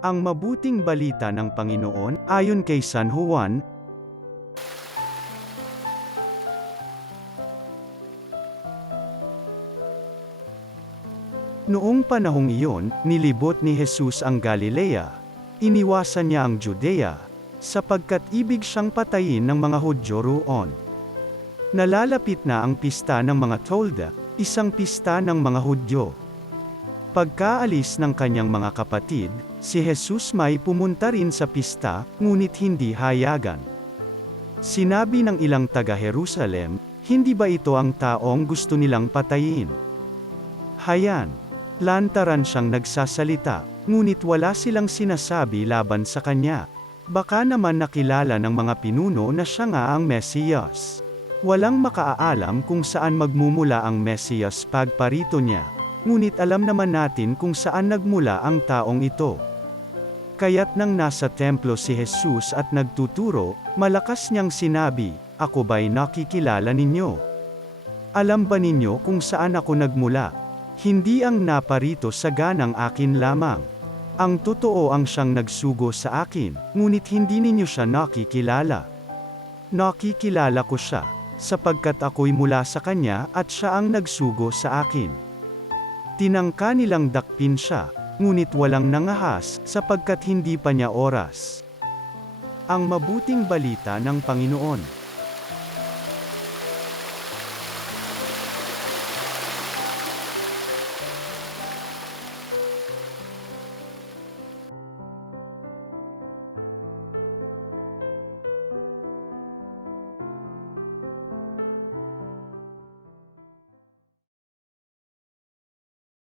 Ang mabuting balita ng Panginoon, ayon kay San Juan. Noong panahong iyon, nilibot ni Jesus ang Galilea. Iniwasan niya ang Judea, sapagkat ibig siyang patayin ng mga Hudyo roon. Nalalapit na ang pista ng mga Tolda, isang pista ng mga Hudyo. Pagkaalis ng kanyang mga kapatid, si Jesus may pumunta rin sa pista, ngunit hindi hayagan. Sinabi ng ilang taga-Jerusalem, hindi ba ito ang taong gusto nilang patayin? Hayan! Lantaran siyang nagsasalita, ngunit wala silang sinasabi laban sa kanya. Baka naman nakilala ng mga pinuno na siya nga ang Mesiyas. Walang makaaalam kung saan magmumula ang Mesiyas pagparito niya. Ngunit alam naman natin kung saan nagmula ang taong ito. Kaya't nang nasa templo si Jesus at nagtuturo, malakas niyang sinabi, "Ako ba'y nakikilala ninyo? Alam ba ninyo kung saan ako nagmula? Hindi ang naparito sa ganang akin lamang. Ang totoo ang siyang nagsugo sa akin, ngunit hindi ninyo siya nakikilala. Nakikilala ko siya, sapagkat ako'y mula sa kanya at siya ang nagsugo sa akin." Tinangka nilang dakpin siya, ngunit walang nangahas, sapagkat hindi pa niya oras. Ang mabuting balita ng Panginoon.